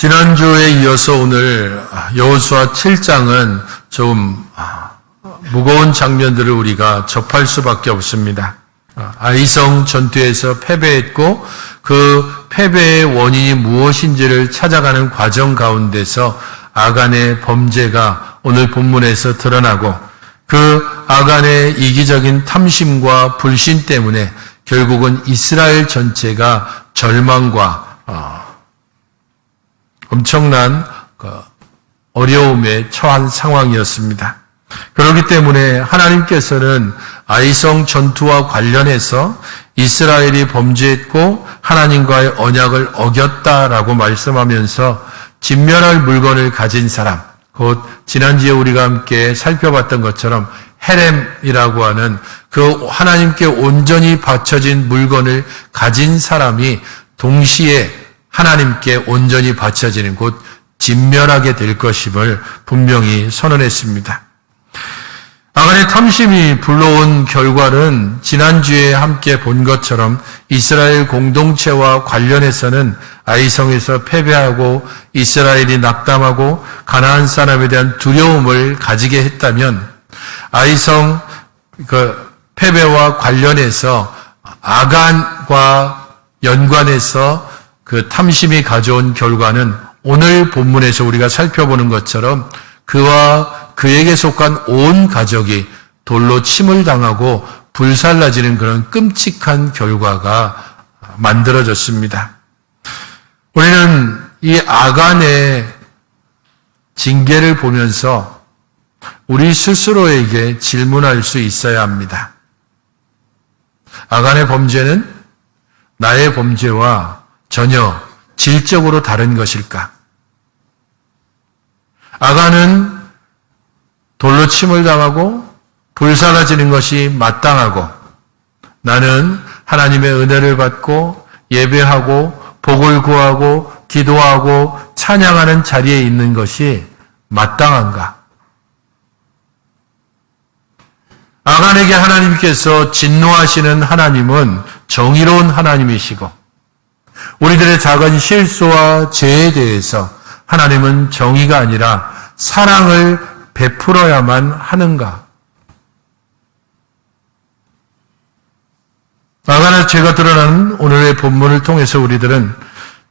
지난주에 이어서 오늘 여호수아 7장은 좀 무거운 장면들을 우리가 접할 수밖에 없습니다. 아이성 전투에서 패배했고 그 패배의 원인이 무엇인지를 찾아가는 과정 가운데서 아간의 범죄가 오늘 본문에서 드러나고 그 아간의 이기적인 탐심과 불신 때문에 결국은 이스라엘 전체가 절망과 엄청난 어려움에 처한 상황이었습니다. 그렇기 때문에 하나님께서는 아이성 전투와 관련해서 이스라엘이 범죄했고 하나님과의 언약을 어겼다라고 말씀하면서 진멸할 물건을 가진 사람, 곧 지난주에 우리가 함께 살펴봤던 것처럼 헤렘이라고 하는 그 하나님께 온전히 바쳐진 물건을 가진 사람이 동시에 하나님께 온전히 바쳐지는 곧 진멸하게 될 것임을 분명히 선언했습니다. 아간의 탐심이 불러온 결과는 지난주에 함께 본 것처럼 이스라엘 공동체와 관련해서는 아이성에서 패배하고 이스라엘이 낙담하고 가나안 사람에 대한 두려움을 가지게 했다면 아이성 패배와 관련해서 아간과 연관해서 그 탐심이 가져온 결과는 오늘 본문에서 우리가 살펴보는 것처럼 그와 그에게 속한 온 가족이 돌로 침을 당하고 불살라지는 그런 끔찍한 결과가 만들어졌습니다. 우리는 이 아간의 징계를 보면서 우리 스스로에게 질문할 수 있어야 합니다. 아간의 범죄는 나의 범죄와 전혀 질적으로 다른 것일까? 아간은 돌로 침을 당하고 불살라지는 것이 마땅하고 나는 하나님의 은혜를 받고 예배하고 복을 구하고 기도하고 찬양하는 자리에 있는 것이 마땅한가? 아간에게 하나님께서 진노하시는 하나님은 정의로운 하나님이시고 우리들의 작은 실수와 죄에 대해서 하나님은 정의가 아니라 사랑을 베풀어야만 하는가? 아간의 죄가 드러나는 오늘의 본문을 통해서 우리들은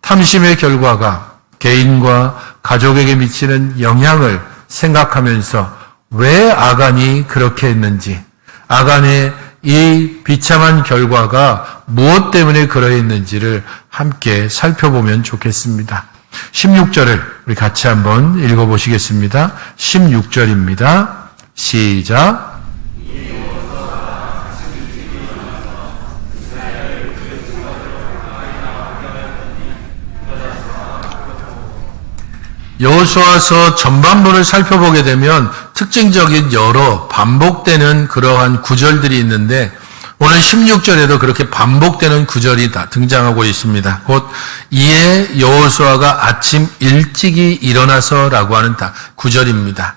탐심의 결과가 개인과 가족에게 미치는 영향을 생각하면서 왜 아간이 그렇게 했는지, 아간의 이 비참한 결과가 무엇 때문에 그러했는지를 함께 살펴보면 좋겠습니다. 16절을 우리 같이 한번 읽어보시겠습니다. 16절입니다. 시작. 여호수아서 전반부를 살펴보게 되면 특징적인 여러 반복되는 그러한 구절들이 있는데 오늘 16절에도 그렇게 반복되는 구절이 다 등장하고 있습니다. 곧 이에 여호수아가 아침 일찍이 일어나서라고 하는 구절입니다.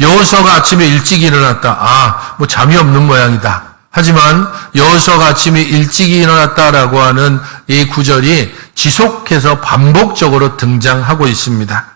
여호수아가 아침에 일찍 일어났다. 잠이 없는 모양이다. 하지만 여호수아가 아침에 일찍이 일어났다라고 하는 이 구절이 지속해서 반복적으로 등장하고 있습니다.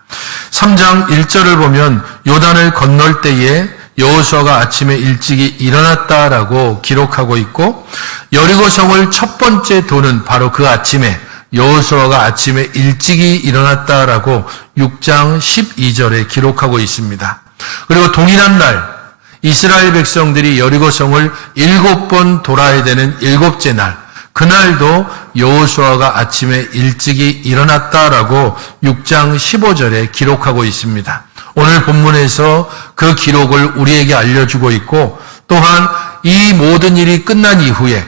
3장 1절을 보면 요단을 건널 때에 여호수아가 아침에 일찍이 일어났다라고 기록하고 있고 여리고성을 첫 번째 도는 바로 그 아침에 여호수아가 아침에 일찍이 일어났다라고 6장 12절에 기록하고 있습니다. 그리고 동일한 날 이스라엘 백성들이 여리고성을 7번 돌아야 되는 7째 날 그날도 여호수아가 아침에 일찍이 일어났다라고 6장 15절에 기록하고 있습니다. 오늘 본문에서 그 기록을 우리에게 알려주고 있고 또한 이 모든 일이 끝난 이후에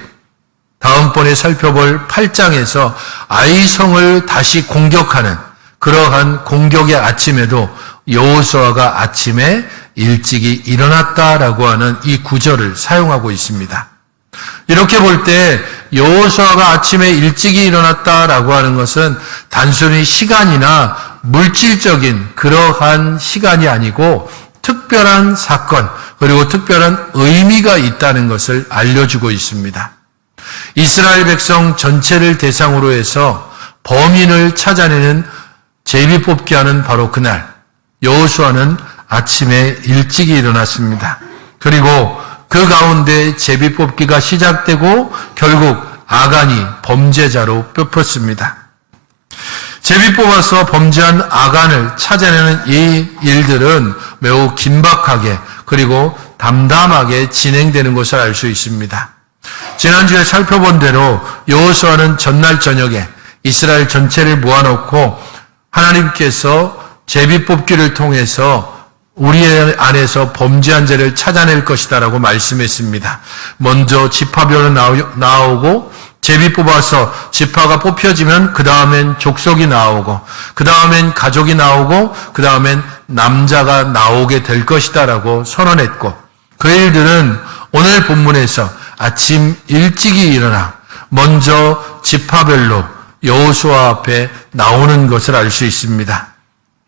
다음번에 살펴볼 8장에서 아이성을 다시 공격하는 그러한 공격의 아침에도 여호수아가 아침에 일찍이 일어났다라고 하는 이 구절을 사용하고 있습니다. 이렇게 볼 때 여호수아가 아침에 일찍이 일어났다라고 하는 것은 단순히 시간이나 물질적인 그러한 시간이 아니고 특별한 사건 그리고 특별한 의미가 있다는 것을 알려주고 있습니다. 이스라엘 백성 전체를 대상으로 해서 범인을 찾아내는 제비 뽑기 하는 바로 그날 여호수아는 아침에 일찍 일어났습니다. 그리고 그 가운데 제비 뽑기가 시작되고 결국 아간이 범죄자로 뽑혔습니다. 제비 뽑아서 범죄한 아간을 찾아내는 이 일들은 매우 긴박하게 그리고 담담하게 진행되는 것을 알 수 있습니다. 지난주에 살펴본 대로 여호수아는 전날 저녁에 이스라엘 전체를 모아놓고 하나님께서 제비 뽑기를 통해서 우리 안에서 범죄한 죄를 찾아낼 것이다 라고 말씀했습니다. 먼저 지파별로 나오고 제비 뽑아서 지파가 뽑혀지면 그 다음엔 족속이 나오고 그 다음엔 가족이 나오고 그 다음엔 남자가 나오게 될 것이다 라고 선언했고 그 일들은 오늘 본문에서 아침 일찍이 일어나 먼저 지파별로 여호수아 앞에 나오는 것을 알 수 있습니다.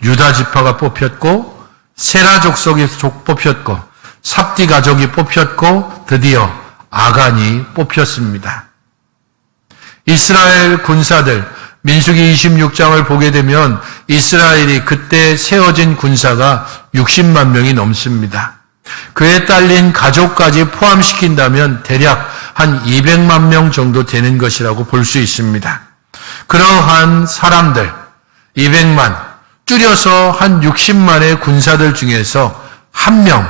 유다 지파가 뽑혔고 세라 족속이 뽑혔고 삽디 가족이 뽑혔고 드디어 아간이 뽑혔습니다. 이스라엘 군사들 민수기 26장을 보게 되면 이스라엘이 그때 세워진 군사가 60만 명이 넘습니다. 그에 딸린 가족까지 포함시킨다면 대략 한 200만 명 정도 되는 것이라고 볼 수 있습니다. 그러한 사람들 200만 줄여서 한 60만의 군사들 중에서 한 명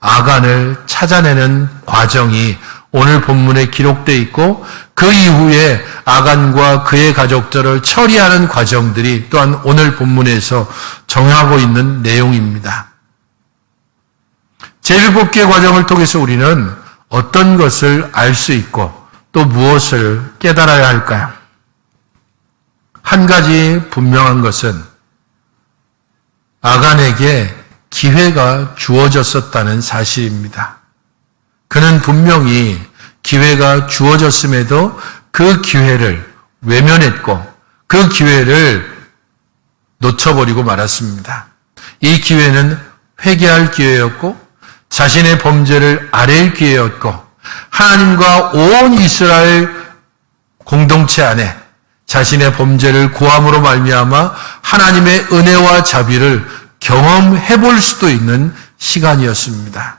아간을 찾아내는 과정이 오늘 본문에 기록되어 있고 그 이후에 아간과 그의 가족들을 처리하는 과정들이 또한 오늘 본문에서 정하고 있는 내용입니다. 제비뽑기의 과정을 통해서 우리는 어떤 것을 알 수 있고 또 무엇을 깨달아야 할까요? 한 가지 분명한 것은 아간에게 기회가 주어졌었다는 사실입니다. 그는 분명히 기회가 주어졌음에도 그 기회를 외면했고 그 기회를 놓쳐버리고 말았습니다. 이 기회는 회개할 기회였고 자신의 범죄를 아뢰일 기회였고 하나님과 온 이스라엘 공동체 안에 자신의 범죄를 고함으로 말미암아 하나님의 은혜와 자비를 경험해 볼 수도 있는 시간이었습니다.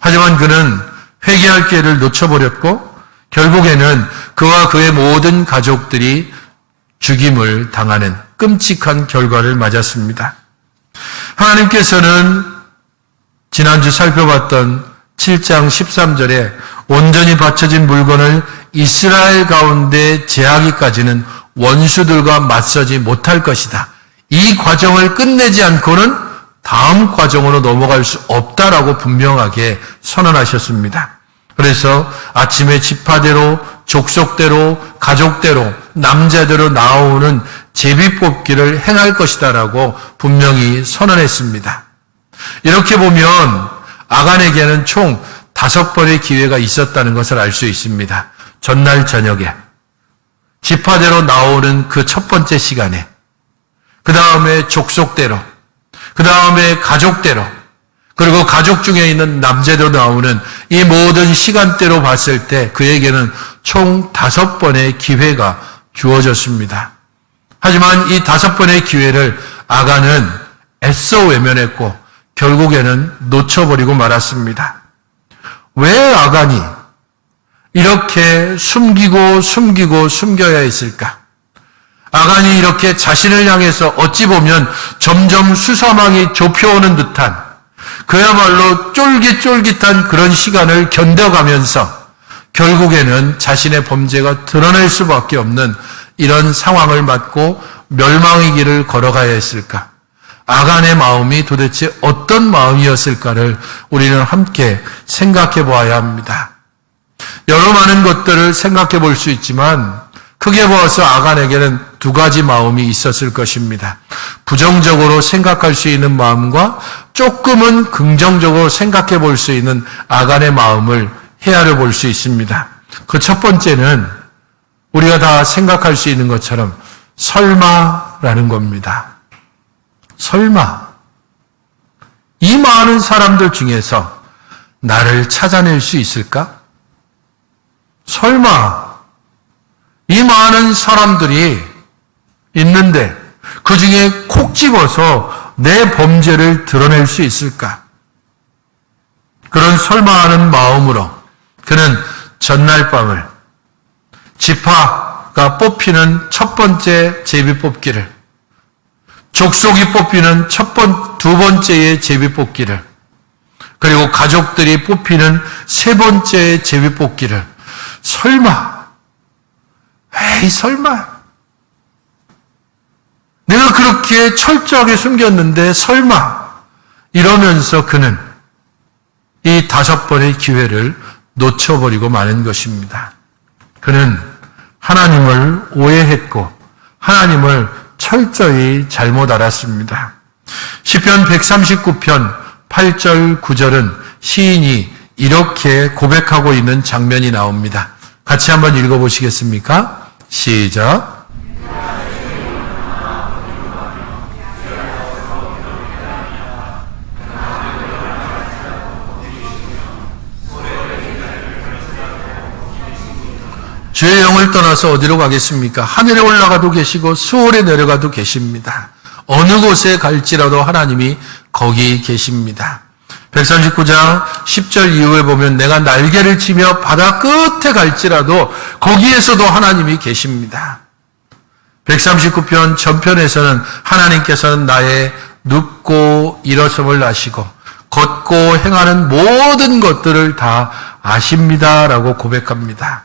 하지만 그는 회개할 기회를 놓쳐버렸고 결국에는 그와 그의 모든 가족들이 죽임을 당하는 끔찍한 결과를 맞았습니다. 하나님께서는 지난주 살펴봤던 7장 13절에 온전히 바쳐진 물건을 이스라엘 가운데 제하기까지는 원수들과 맞서지 못할 것이다. 이 과정을 끝내지 않고는 다음 과정으로 넘어갈 수 없다라고 분명하게 선언하셨습니다. 그래서 아침에 지파대로, 족속대로, 가족대로, 남자대로 나오는 제비뽑기를 행할 것이다라고 분명히 선언했습니다. 이렇게 보면 아간에게는 총 5번의 기회가 있었다는 것을 알 수 있습니다. 전날 저녁에 지파대로 나오는 그 첫 번째 시간에 그 다음에 족속대로 그 다음에 가족대로 그리고 가족 중에 있는 남자대로 나오는 이 모든 시간대로 봤을 때 그에게는 총 5번의 기회가 주어졌습니다. 하지만 이 5번의 기회를 아간은 애써 외면했고 결국에는 놓쳐버리고 말았습니다. 왜 아간이 이렇게 숨겨야 했을까? 아간이 이렇게 자신을 향해서 어찌 보면 점점 수사망이 좁혀오는 듯한 그야말로 쫄깃쫄깃한 그런 시간을 견뎌가면서 결국에는 자신의 범죄가 드러날 수밖에 없는 이런 상황을 맞고 멸망의 길을 걸어가야 했을까? 아간의 마음이 도대체 어떤 마음이었을까를 우리는 함께 생각해 보아야 합니다. 여러 많은 것들을 생각해 볼 수 있지만 크게 보아서 아간에게는 2가지 마음이 있었을 것입니다. 부정적으로 생각할 수 있는 마음과 조금은 긍정적으로 생각해 볼 수 있는 아간의 마음을 헤아려 볼 수 있습니다. 그 첫 번째는 우리가 다 생각할 수 있는 것처럼 설마라는 겁니다. 설마 이 많은 사람들 중에서 나를 찾아낼 수 있을까? 설마 이 많은 사람들이 있는데 그 중에 콕 집어서 내 범죄를 드러낼 수 있을까? 그런 설마하는 마음으로 그는 전날 밤을 지파가 뽑히는 첫 번째 제비뽑기를, 족속이 뽑히는 두 번째의 제비뽑기를, 그리고 가족들이 뽑히는 세 번째의 제비뽑기를, 설마, 에이 설마, 내가 그렇게 철저하게 숨겼는데 설마, 이러면서 그는 이 5번의 기회를 놓쳐버리고 마는 것입니다. 그는 하나님을 오해했고 하나님을 철저히 잘못 알았습니다. 시편 139편 8절 9절은 시인이 이렇게 고백하고 있는 장면이 나옵니다. 같이 한번 읽어보시겠습니까? 시작. 주의 영을 떠나서 어디로 가겠습니까? 하늘에 올라가도 계시고 수월에 내려가도 계십니다. 어느 곳에 갈지라도 하나님이 거기 계십니다. 139장 10절 이후에 보면 내가 날개를 치며 바다 끝에 갈지라도 거기에서도 하나님이 계십니다. 139편 전편에서는 하나님께서는 나의 눕고 일어섬을 아시고 걷고 행하는 모든 것들을 다 아십니다라고 고백합니다.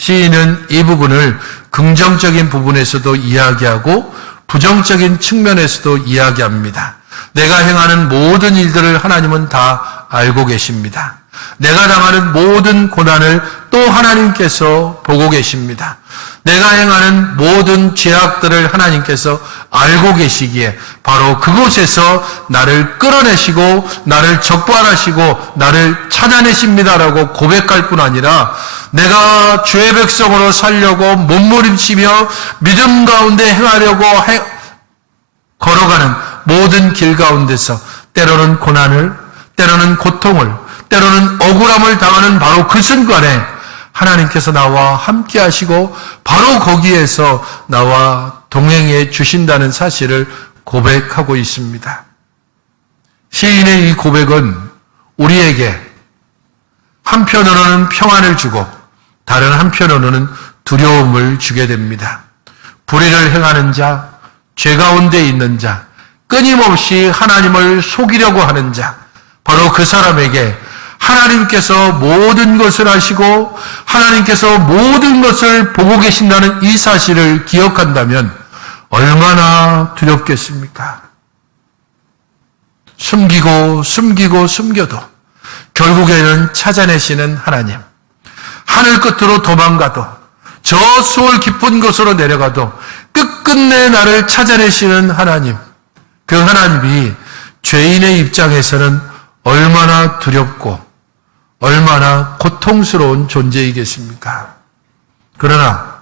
시인은 이 부분을 긍정적인 부분에서도 이야기하고 부정적인 측면에서도 이야기합니다. 내가 행하는 모든 일들을 하나님은 다 알고 계십니다. 내가 당하는 모든 고난을 또 하나님께서 보고 계십니다. 내가 행하는 모든 죄악들을 하나님께서 알고 계시기에 바로 그곳에서 나를 끌어내시고 나를 적발하시고 나를 찾아내십니다라고 고백할 뿐 아니라 내가 주의 백성으로 살려고 몸부림치며 믿음 가운데 행하려고 걸어가는 모든 길 가운데서 때로는 고난을, 때로는 고통을, 때로는 억울함을 당하는 바로 그 순간에 하나님께서 나와 함께 하시고 바로 거기에서 나와 동행해 주신다는 사실을 고백하고 있습니다. 시인의 이 고백은 우리에게 한편으로는 평안을 주고 다른 한편으로는 두려움을 주게 됩니다. 불의를 행하는 자, 죄 가운데 있는 자, 끊임없이 하나님을 속이려고 하는 자, 바로 그 사람에게 하나님께서 모든 것을 아시고 하나님께서 모든 것을 보고 계신다는 이 사실을 기억한다면 얼마나 두렵겠습니까? 숨겨도 결국에는 찾아내시는 하나님. 하늘 끝으로 도망가도 저 수월 깊은 곳으로 내려가도 끝끝내 나를 찾아내시는 하나님. 그 하나님이 죄인의 입장에서는 얼마나 두렵고 얼마나 고통스러운 존재이겠습니까? 그러나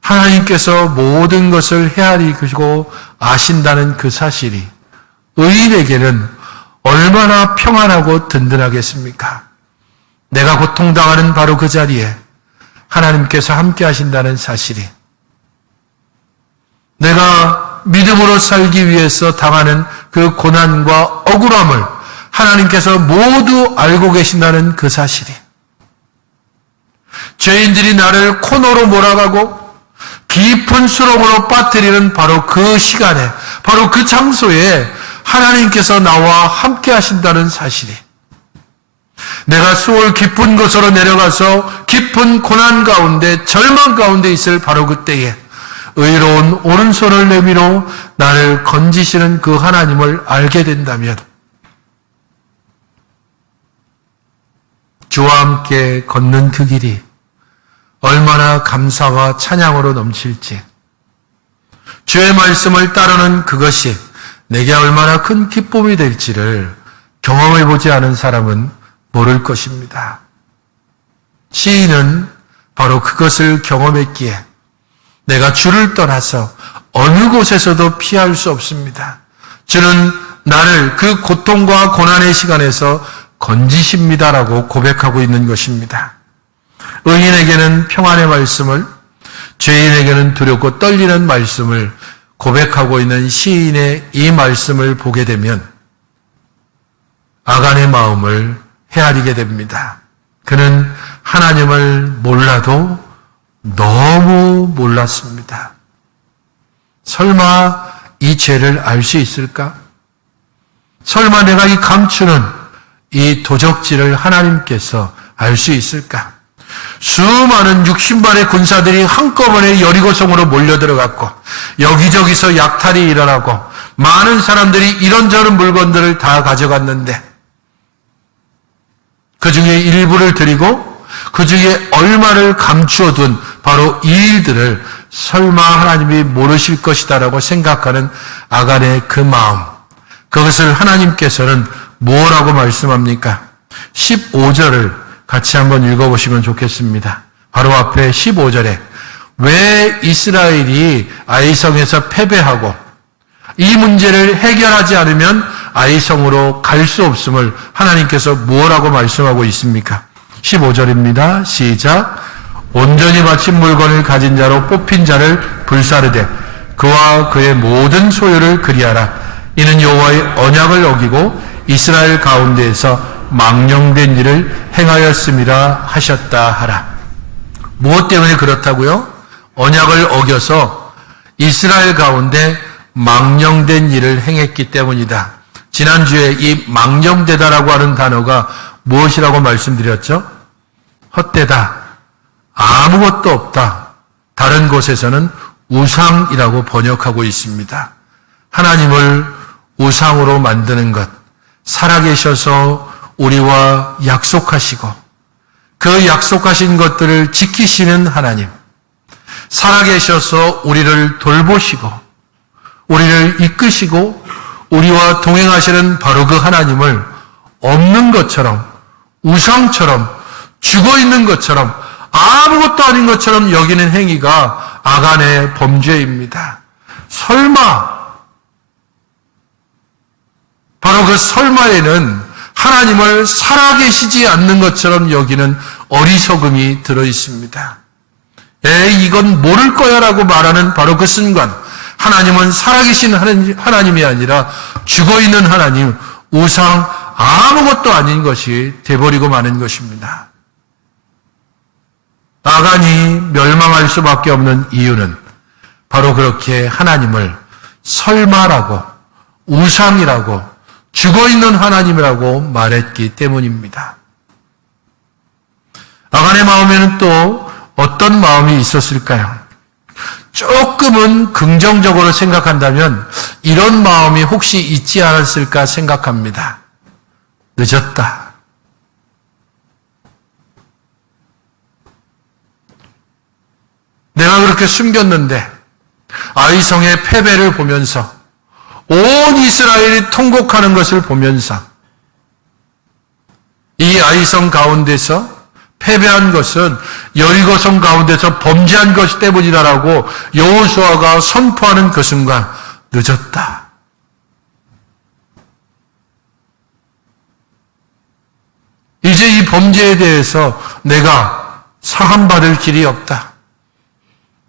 하나님께서 모든 것을 헤아리시고 아신다는 그 사실이 의인에게는 얼마나 평안하고 든든하겠습니까? 내가 고통당하는 바로 그 자리에 하나님께서 함께 하신다는 사실이, 내가 믿음으로 살기 위해서 당하는 그 고난과 억울함을 하나님께서 모두 알고 계신다는 그 사실이, 죄인들이 나를 코너로 몰아가고 깊은 수렁으로 빠뜨리는 바로 그 시간에, 바로 그 장소에 하나님께서 나와 함께 하신다는 사실이, 내가 수월 깊은 곳으로 내려가서 깊은 고난 가운데 절망 가운데 있을 바로 그때에 의로운 오른손을 내밀어 나를 건지시는 그 하나님을 알게 된다면 주와 함께 걷는 그 길이 얼마나 감사와 찬양으로 넘칠지, 주의 말씀을 따르는 그것이 내게 얼마나 큰 기쁨이 될지를 경험해보지 않은 사람은 모를 것입니다. 시인은 바로 그것을 경험했기에 내가 주를 떠나서 어느 곳에서도 피할 수 없습니다. 주는 나를 그 고통과 고난의 시간에서 건지십니다라고 고백하고 있는 것입니다. 의인에게는 평안의 말씀을, 죄인에게는 두렵고 떨리는 말씀을 고백하고 있는 시인의 이 말씀을 보게 되면 아간의 마음을 헤아리게 됩니다. 그는 하나님을 몰라도 너무 몰랐습니다. 설마 이 죄를 알 수 있을까? 설마 내가 이 감추는 이 도적질을 하나님께서 알 수 있을까? 수많은 60만의 군사들이 한꺼번에 여리고성으로 몰려들어갔고 여기저기서 약탈이 일어나고 많은 사람들이 이런저런 물건들을 다 가져갔는데 그 중에 일부를 드리고 그 중에 얼마를 감추어둔 바로 이 일들을 설마 하나님이 모르실 것이다라고 생각하는 아간의 그 마음, 그것을 하나님께서는 뭐라고 말씀합니까? 15절을 같이 한번 읽어보시면 좋겠습니다. 바로 앞에 15절에 왜 이스라엘이 아이성에서 패배하고 이 문제를 해결하지 않으면 아이성으로 갈 수 없음을 하나님께서 뭐라고 말씀하고 있습니까? 15절입니다. 시작. 온전히 바친 물건을 가진 자로 뽑힌 자를 불사르되 그와 그의 모든 소유를 그리하라. 이는 여호와의 언약을 어기고 이스라엘 가운데에서 망령된 일을 행하였음이라 하셨다 하라. 무엇 때문에 그렇다고요? 언약을 어겨서 이스라엘 가운데 망령된 일을 행했기 때문이다. 지난주에 이 망령되다라고 하는 단어가 무엇이라고 말씀드렸죠? 헛되다. 아무것도 없다. 다른 곳에서는 우상이라고 번역하고 있습니다. 하나님을 우상으로 만드는 것, 살아계셔서 우리와 약속하시고 그 약속하신 것들을 지키시는 하나님, 살아계셔서 우리를 돌보시고 우리를 이끄시고 우리와 동행하시는 바로 그 하나님을 없는 것처럼, 우상처럼, 죽어있는 것처럼, 아무것도 아닌 것처럼 여기는 행위가 아간의 범죄입니다. 설마, 바로 그 설마에는 하나님을 살아계시지 않는 것처럼 여기는 어리석음이 들어있습니다. 이건 모를 거야 라고 말하는 바로 그 순간 하나님은 살아계신 하나님이 아니라 죽어있는 하나님, 우상, 아무것도 아닌 것이 돼버리고 마는 것입니다. 아간이 멸망할 수밖에 없는 이유는 바로 그렇게 하나님을 설마라고, 우상이라고, 죽어있는 하나님이라고 말했기 때문입니다. 아간의 마음에는 또 어떤 마음이 있었을까요? 조금은 긍정적으로 생각한다면 이런 마음이 혹시 있지 않았을까 생각합니다. 늦었다. 내가 그렇게 숨겼는데 아이성의 패배를 보면서 온 이스라엘이 통곡하는 것을 보면서 이 아이성 가운데서 패배한 것은 여리고성 가운데서 범죄한 것 때문이다라고 여호수아가 선포하는 그 순간 늦었다. 이제 이 범죄에 대해서 내가 사함받을 길이 없다.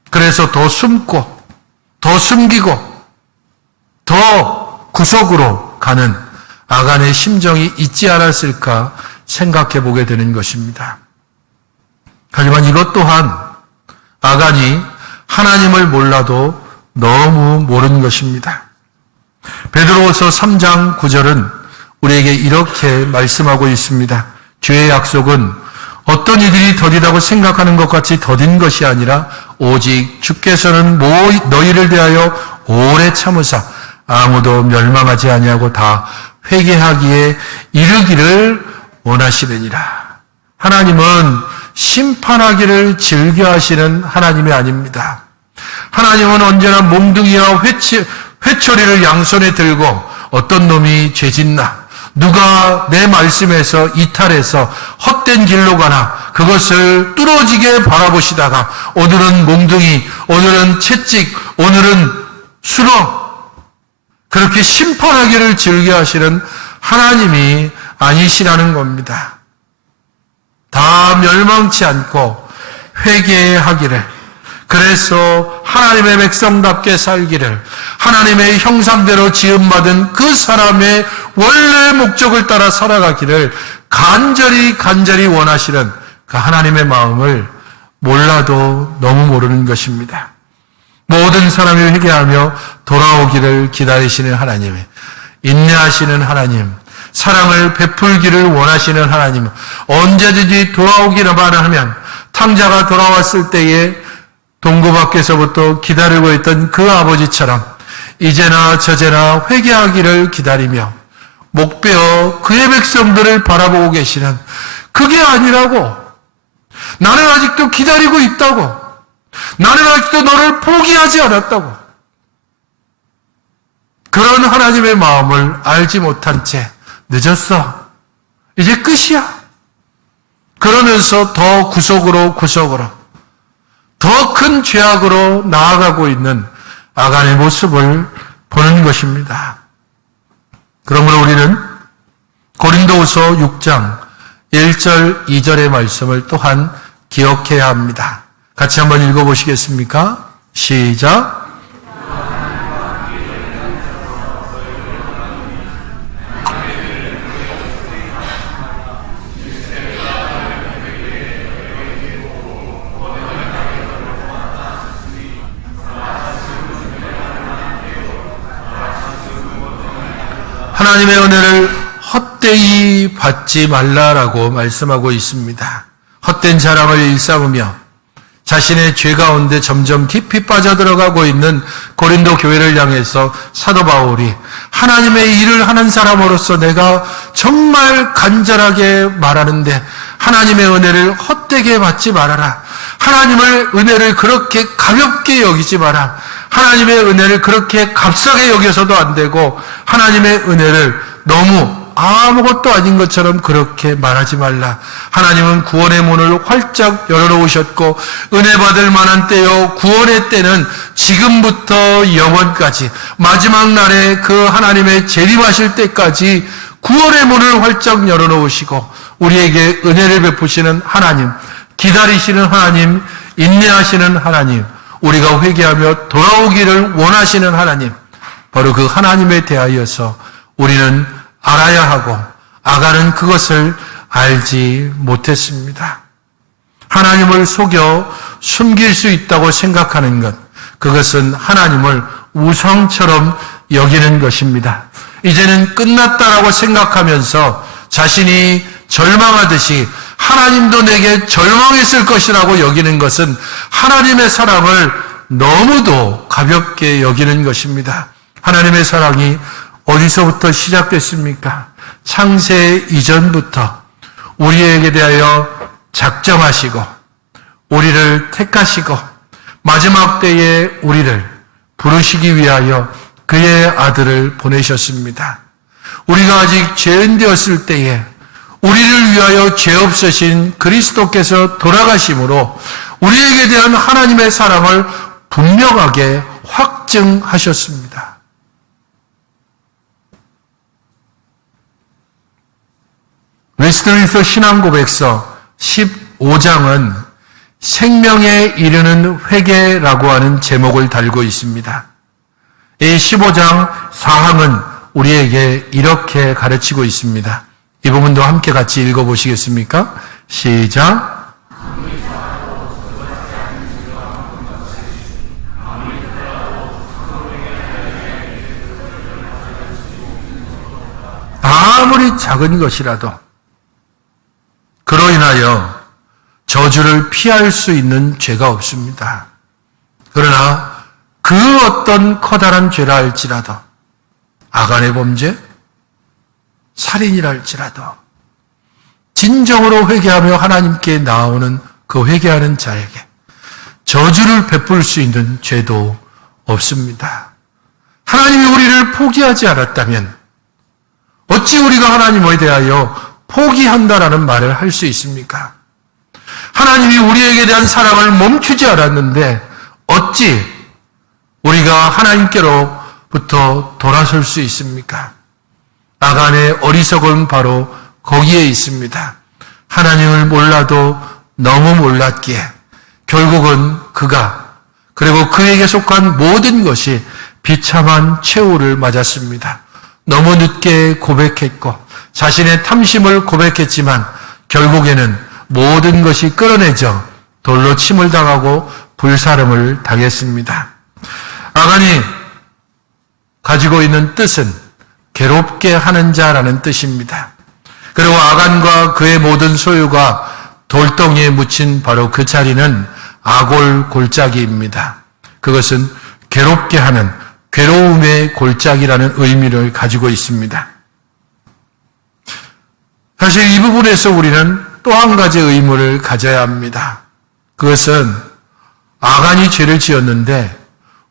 그래서 더 숨고 더 숨기고 더 구석으로 가는 아간의 심정이 있지 않았을까 생각해 보게 되는 것입니다. 하지만 이것 또한 아간이 하나님을 몰라도 너무 모르는 것입니다. 베드로후서 3장 9절은 우리에게 이렇게 말씀하고 있습니다. 주의 약속은 어떤 이들이 더디다고 생각하는 것 같이 더딘 것이 아니라 오직 주께서는 너희를 대하여 오래 참으사 아무도 멸망하지 아니하고 다 회개하기에 이르기를 원하시느니라. 하나님은 심판하기를 즐겨하시는 하나님이 아닙니다. 하나님은 언제나 몽둥이와 회초리를 양손에 들고 어떤 놈이 죄짓나, 누가 내 말씀에서 이탈해서 헛된 길로 가나 그것을 뚫어지게 바라보시다가 오늘은 몽둥이, 오늘은 채찍, 오늘은 수로 그렇게 심판하기를 즐겨하시는 하나님이 아니시라는 겁니다. 다 멸망치 않고 회개하기를, 그래서 하나님의 백성답게 살기를, 하나님의 형상대로 지음받은 그 사람의 원래 목적을 따라 살아가기를 간절히 원하시는 그 하나님의 마음을 몰라도 너무 모르는 것입니다. 모든 사람이 회개하며 돌아오기를 기다리시는 하나님, 인내하시는 하나님, 사랑을 베풀기를 원하시는 하나님, 언제든지 돌아오기만 하면 탕자가 돌아왔을 때에 동고 밖에서부터 기다리고 있던 그 아버지처럼 이제나 저제나 회개하기를 기다리며 목베어 그의 백성들을 바라보고 계시는, 그게 아니라고, 나는 아직도 기다리고 있다고, 나는 아직도 너를 포기하지 않았다고, 그런 하나님의 마음을 알지 못한 채 늦었어, 이제 끝이야, 그러면서 더 구속으로 더 큰 죄악으로 나아가고 있는 아간의 모습을 보는 것입니다. 그러므로 우리는 고린도후서 6장 1절 2절의 말씀을 또한 기억해야 합니다. 같이 한번 읽어보시겠습니까? 시작. 하나님의 은혜를 헛되이 받지 말라라고 말씀하고 있습니다. 헛된 자랑을 일삼으며 자신의 죄 가운데 점점 깊이 빠져들어가고 있는 고린도 교회를 향해서 사도 바울이 하나님의 일을 하는 사람으로서 내가 정말 간절하게 말하는데 하나님의 은혜를 헛되게 받지 말아라. 하나님의 은혜를 그렇게 가볍게 여기지 마라. 하나님의 은혜를 그렇게 값싸게 여겨서도 안 되고 하나님의 은혜를 너무 아무것도 아닌 것처럼 그렇게 말하지 말라. 하나님은 구원의 문을 활짝 열어놓으셨고 은혜 받을 만한 때요, 구원의 때는 지금부터 영원까지, 마지막 날에 그 하나님의 재림하실 때까지 구원의 문을 활짝 열어놓으시고 우리에게 은혜를 베푸시는 하나님, 기다리시는 하나님, 인내하시는 하나님, 우리가 회개하며 돌아오기를 원하시는 하나님, 바로 그 하나님에 대하여서 우리는 알아야 하고 아간은 그것을 알지 못했습니다. 하나님을 속여 숨길 수 있다고 생각하는 것, 그것은 하나님을 우상처럼 여기는 것입니다. 이제는 끝났다라고 생각하면서 자신이 절망하듯이 하나님도 내게 절망했을 것이라고 여기는 것은 하나님의 사랑을 너무도 가볍게 여기는 것입니다. 하나님의 사랑이 어디서부터 시작됐습니까? 창세 이전부터 우리에게 대하여 작정하시고 우리를 택하시고 마지막 때에 우리를 부르시기 위하여 그의 아들을 보내셨습니다. 우리가 아직 죄인 되었을 때에 우리를 위하여 죄 없으신 그리스도께서 돌아가심으로 우리에게 대한 하나님의 사랑을 분명하게 확증하셨습니다. 웨스트민스터 신앙고백서 15장은 생명에 이르는 회개라고 하는 제목을 달고 있습니다. 이 15장 4항은 우리에게 이렇게 가르치고 있습니다. 이 부분도 함께 같이 읽어보시겠습니까? 시작. 아무리 작은 것이라도 그로 인하여 저주를 피할 수 있는 죄가 없습니다. 그러나 그 어떤 커다란 죄라 할지라도, 아간의 범죄, 살인이라 할지라도 진정으로 회개하며 하나님께 나오는 그 회개하는 자에게 저주를 베풀 수 있는 죄도 없습니다. 하나님이 우리를 포기하지 않았다면 어찌 우리가 하나님에 대하여 포기한다라는 말을 할 수 있습니까? 하나님이 우리에게 대한 사랑을 멈추지 않았는데 어찌 우리가 하나님께로부터 돌아설 수 있습니까? 아간의 어리석은 바로 거기에 있습니다. 하나님을 몰라도 너무 몰랐기에 결국은 그가 그리고 그에게 속한 모든 것이 비참한 최후를 맞았습니다. 너무 늦게 고백했고 자신의 탐심을 고백했지만 결국에는 모든 것이 끌어내져 돌로 침을 당하고 불사름을 당했습니다. 아간이 가지고 있는 뜻은 괴롭게 하는 자라는 뜻입니다. 그리고 아간과 그의 모든 소유가 돌덩이에 묻힌 바로 그 자리는 아골 골짜기입니다. 그것은 괴롭게 하는 괴로움의 골짜기라는 의미를 가지고 있습니다. 사실 이 부분에서 우리는 또 한 가지 의무를 가져야 합니다. 그것은 아간이 죄를 지었는데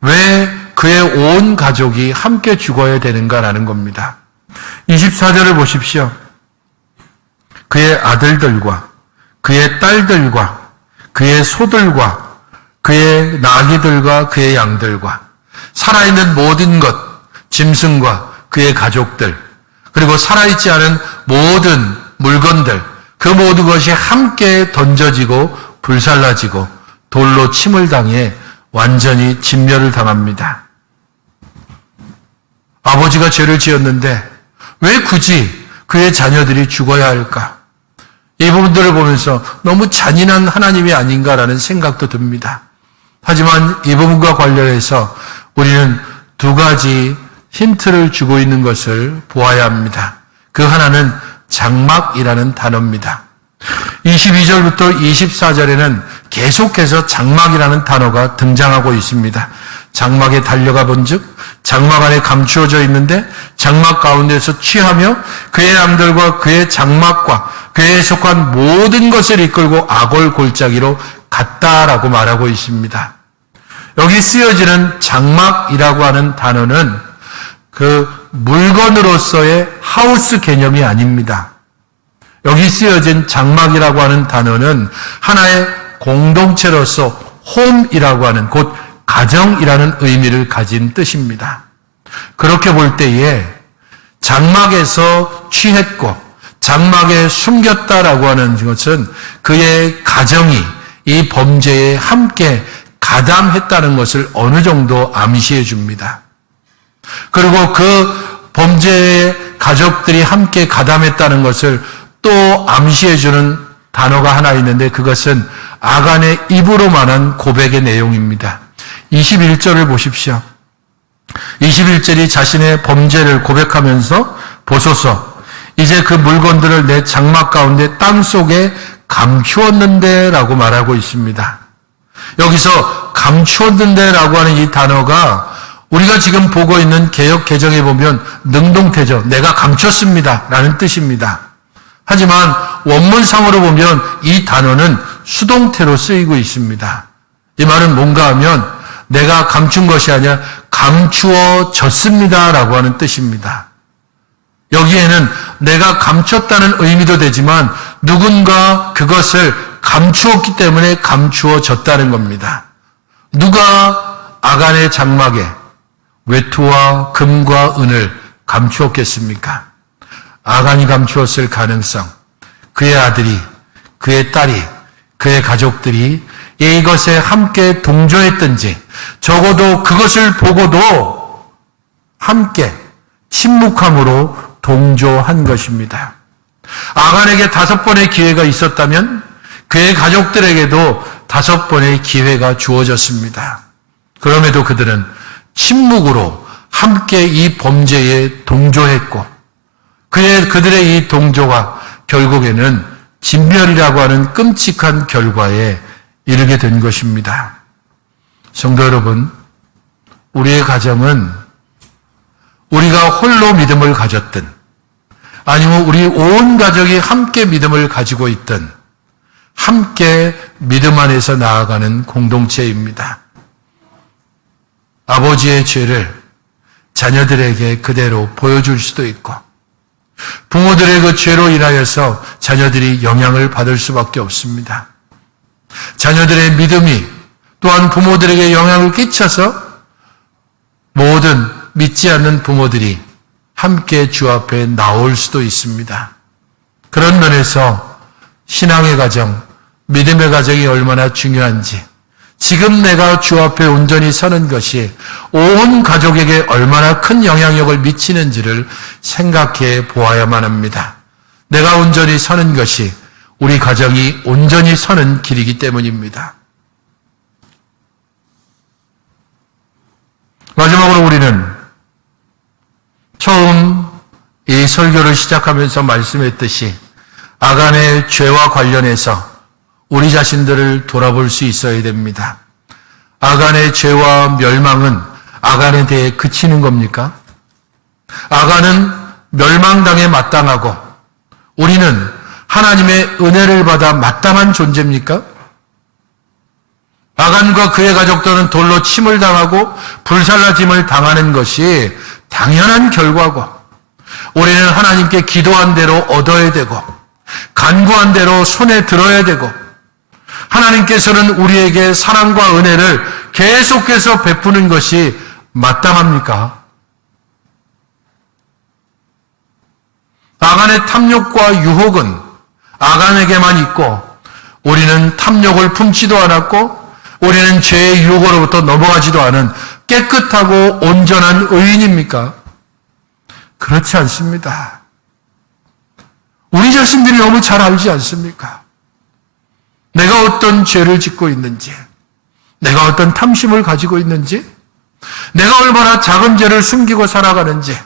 왜 그의 온 가족이 함께 죽어야 되는가라는 겁니다. 24절을 보십시오. 그의 아들들과 그의 딸들과 그의 소들과 그의 나귀들과 그의 양들과 살아있는 모든 것, 짐승과 그의 가족들, 그리고 살아있지 않은 모든 물건들, 그 모든 것이 함께 던져지고 불살라지고 돌로 침을 당해 완전히 진멸을 당합니다. 아버지가 죄를 지었는데 왜 굳이 그의 자녀들이 죽어야 할까? 이 부분들을 보면서 너무 잔인한 하나님이 아닌가라는 생각도 듭니다. 하지만 이 부분과 관련해서 우리는 두 가지 힌트를 주고 있는 것을 보아야 합니다. 그 하나는 장막이라는 단어입니다. 22절부터 24절에는 계속해서 장막이라는 단어가 등장하고 있습니다. 장막에 달려가 본즉 장막 안에 감추어져 있는데 장막 가운데서 취하며 그의 양들과 그의 장막과 그에 속한 모든 것을 이끌고 아골 골짜기로 갔다라고 말하고 있습니다. 여기 쓰여지는 장막이라고 하는 단어는 그 물건으로서의 하우스 개념이 아닙니다. 여기 쓰여진 장막이라고 하는 단어는 하나의 공동체로서 홈이라고 하는 곧 가정이라는 의미를 가진 뜻입니다. 그렇게 볼 때에 장막에서 취했고 장막에 숨겼다라고 하는 것은 그의 가정이 이 범죄에 함께 가담했다는 것을 어느 정도 암시해 줍니다. 그리고 그 범죄의 가족들이 함께 가담했다는 것을 또 암시해 주는 단어가 하나 있는데 그것은 아간의 입으로만 한 고백의 내용입니다. 21절을 보십시오. 21절이 자신의 범죄를 고백하면서 보소서 이제 그 물건들을 내 장막 가운데 땅속에 감추었는데 라고 말하고 있습니다. 여기서 감추었는데 라고 하는 이 단어가 우리가 지금 보고 있는 개역 개정에 보면 능동태죠. 내가 감췄습니다 라는 뜻입니다. 하지만 원문상으로 보면 이 단어는 수동태로 쓰이고 있습니다. 이 말은 뭔가 하면 내가 감춘 것이 아니라 감추어졌습니다 라고 하는 뜻입니다. 여기에는 내가 감췄다는 의미도 되지만 누군가 그것을 감추었기 때문에 감추어졌다는 겁니다. 누가 아간의 장막에 외투와 금과 은을 감추었겠습니까? 아간이 감추었을 가능성, 그의 아들이, 그의 딸이, 그의 가족들이 이것에 함께 동조했든지 적어도 그것을 보고도 함께 침묵함으로 동조한 것입니다. 아간에게 5번의 기회가 있었다면 그의 가족들에게도 5번의 기회가 주어졌습니다. 그럼에도 그들은 침묵으로 함께 이 범죄에 동조했고 그들의 이 동조가 결국에는 진멸이라고 하는 끔찍한 결과에 이르게 된 것입니다. 성도 여러분, 우리의 가정은 우리가 홀로 믿음을 가졌든 아니면 우리 온 가족이 함께 믿음을 가지고 있든 함께 믿음 안에서 나아가는 공동체입니다. 아버지의 죄를 자녀들에게 그대로 보여줄 수도 있고 부모들의 그 죄로 인하여서 자녀들이 영향을 받을 수밖에 없습니다. 자녀들의 믿음이 또한 부모들에게 영향을 끼쳐서 모든 믿지 않는 부모들이 함께 주 앞에 나올 수도 있습니다. 그런 면에서 신앙의 가정, 믿음의 가정이 얼마나 중요한지 지금 내가 주 앞에 온전히 서는 것이 온 가족에게 얼마나 큰 영향력을 미치는지를 생각해 보아야만 합니다. 내가 온전히 서는 것이 우리 가정이 온전히 서는 길이기 때문입니다. 마지막으로 우리는 처음 이 설교를 시작하면서 말씀했듯이 아간의 죄와 관련해서 우리 자신들을 돌아볼 수 있어야 됩니다. 아간의 죄와 멸망은 아간에 대해 그치는 겁니까? 아간은 멸망당에 마땅하고 우리는 하나님의 은혜를 받아 마땅한 존재입니까? 아간과 그의 가족들은 돌로 침을 당하고 불살라짐을 당하는 것이 당연한 결과고 우리는 하나님께 기도한 대로 얻어야 되고 간구한 대로 손에 들어야 되고 하나님께서는 우리에게 사랑과 은혜를 계속해서 베푸는 것이 마땅합니까? 아간의 탐욕과 유혹은 아간에게만 있고 우리는 탐욕을 품지도 않았고 우리는 죄의 유혹으로부터 넘어가지도 않은 깨끗하고 온전한 의인입니까? 그렇지 않습니다. 우리 자신들이 너무 잘 알지 않습니까? 내가 어떤 죄를 짓고 있는지, 내가 어떤 탐심을 가지고 있는지, 내가 얼마나 작은 죄를 숨기고 살아가는지,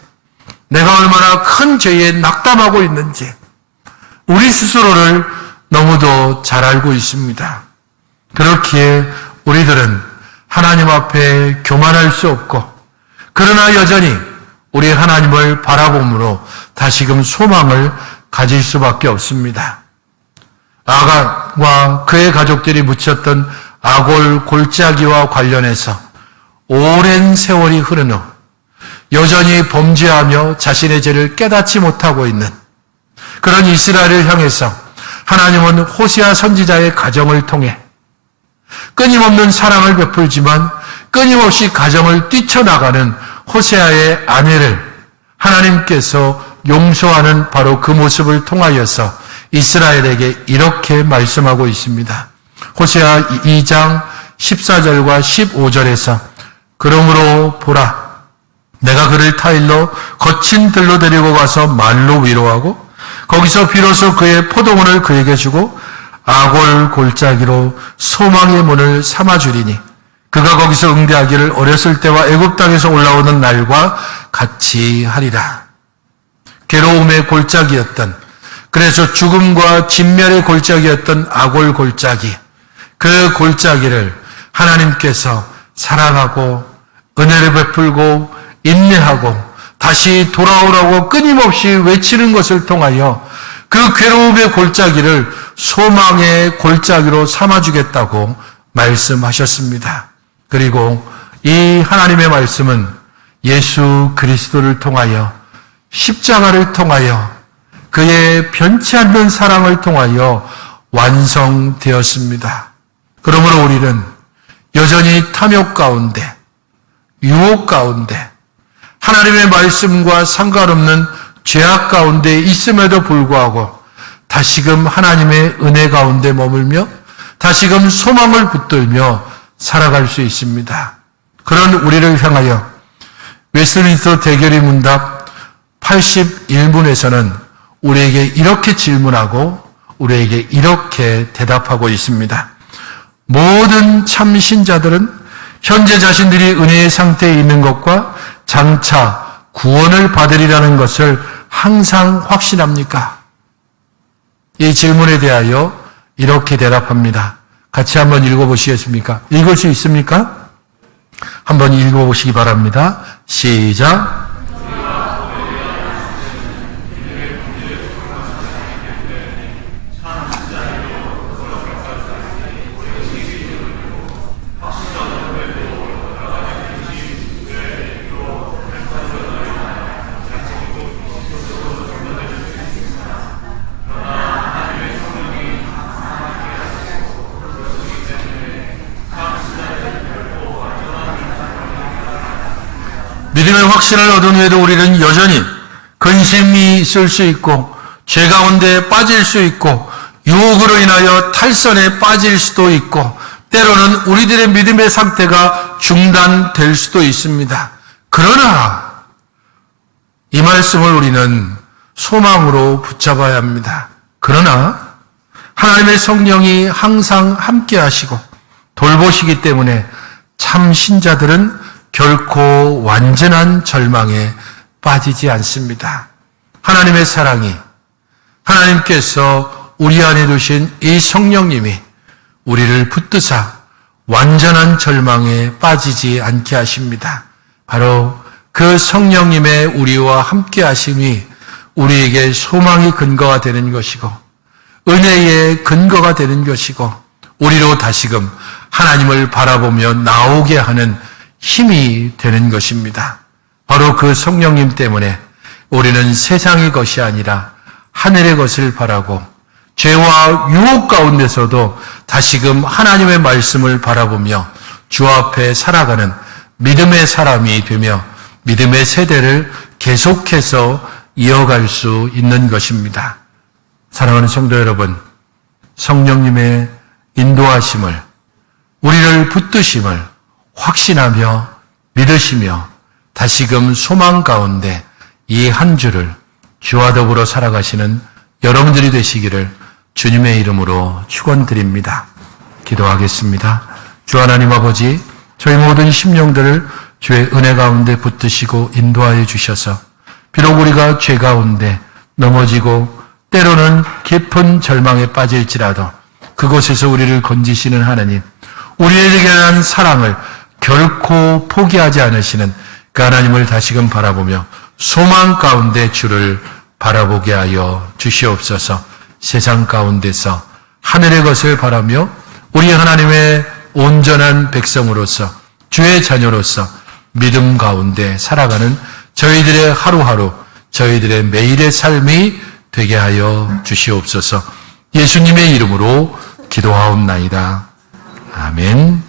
내가 얼마나 큰 죄에 낙담하고 있는지 우리 스스로를 너무도 잘 알고 있습니다. 그렇기에 우리들은 하나님 앞에 교만할 수 없고 그러나 여전히 우리 하나님을 바라봄으로 다시금 소망을 가질 수밖에 없습니다. 아간과 그의 가족들이 묻혔던 아골 골짜기와 관련해서 오랜 세월이 흐른 후 여전히 범죄하며 자신의 죄를 깨닫지 못하고 있는 그런 이스라엘을 향해서 하나님은 호세아 선지자의 가정을 통해 끊임없는 사랑을 베풀지만 끊임없이 가정을 뛰쳐나가는 호세아의 아내를 하나님께서 용서하는 바로 그 모습을 통하여서 이스라엘에게 이렇게 말씀하고 있습니다. 호세아 2장 14절과 15절에서 그러므로 보라 내가 그를 타일로 거친 들로 데리고 가서 말로 위로하고 거기서 비로소 그의 포도원을 그에게 주고 아골 골짜기로 소망의 문을 삼아주리니 그가 거기서 응대하기를 어렸을 때와 애굽 땅에서 올라오는 날과 같이 하리라. 괴로움의 골짜기였던 그래서 죽음과 진멸의 골짜기였던 아골 골짜기 그 골짜기를 하나님께서 사랑하고 은혜를 베풀고 인내하고 다시 돌아오라고 끊임없이 외치는 것을 통하여 그 괴로움의 골짜기를 소망의 골짜기로 삼아주겠다고 말씀하셨습니다. 그리고 이 하나님의 말씀은 예수 그리스도를 통하여 십자가를 통하여 그의 변치 않는 사랑을 통하여 완성되었습니다. 그러므로 우리는 여전히 탐욕 가운데 유혹 가운데 하나님의 말씀과 상관없는 죄악 가운데 있음에도 불구하고 다시금 하나님의 은혜 가운데 머물며 다시금 소망을 붙들며 살아갈 수 있습니다. 그런 우리를 향하여 웨스트민스터 대결의 문답 81문에서는 우리에게 이렇게 질문하고 우리에게 이렇게 대답하고 있습니다. 모든 참 신자들은 현재 자신들이 은혜의 상태에 있는 것과 장차 구원을 받으리라는 것을 항상 확신합니까? 이 질문에 대하여 이렇게 대답합니다. 같이 한번 읽어보시겠습니까? 읽을 수 있습니까? 한번 읽어보시기 바랍니다. 시작. 믿음의 확신을 얻은 후에도 우리는 여전히 근심이 있을 수 있고 죄 가운데 빠질 수 있고 유혹으로 인하여 탈선에 빠질 수도 있고 때로는 우리들의 믿음의 상태가 중단될 수도 있습니다. 그러나 이 말씀을 우리는 소망으로 붙잡아야 합니다. 그러나 하나님의 성령이 항상 함께 하시고 돌보시기 때문에 참 신자들은 결코 완전한 절망에 빠지지 않습니다. 하나님의 사랑이, 하나님께서 우리 안에 두신 이 성령님이 우리를 붙드사 완전한 절망에 빠지지 않게 하십니다. 바로 그 성령님의 우리와 함께 하심이 우리에게 소망의 근거가 되는 것이고 은혜의 근거가 되는 것이고 우리로 다시금 하나님을 바라보며 나오게 하는 힘이 되는 것입니다. 바로 그 성령님 때문에 우리는 세상의 것이 아니라 하늘의 것을 바라고 죄와 유혹 가운데서도 다시금 하나님의 말씀을 바라보며 주 앞에 살아가는 믿음의 사람이 되며 믿음의 세대를 계속해서 이어갈 수 있는 것입니다. 사랑하는 성도 여러분, 성령님의 인도하심을, 우리를 붙드심을 확신하며 믿으시며 다시금 소망 가운데 이 한 주를 주와 더불어 살아가시는 여러분들이 되시기를 주님의 이름으로 축원드립니다. 기도하겠습니다. 주 하나님 아버지, 저희 모든 심령들을 주의 은혜 가운데 붙드시고 인도하여 주셔서 비록 우리가 죄 가운데 넘어지고 때로는 깊은 절망에 빠질지라도 그곳에서 우리를 건지시는 하나님, 우리에게 대한 사랑을 결코 포기하지 않으시는 그 하나님을 다시금 바라보며 소망 가운데 주를 바라보게 하여 주시옵소서. 세상 가운데서 하늘의 것을 바라며 우리 하나님의 온전한 백성으로서 주의 자녀로서 믿음 가운데 살아가는 저희들의 하루하루, 저희들의 매일의 삶이 되게 하여 주시옵소서. 예수님의 이름으로 기도하옵나이다. 아멘.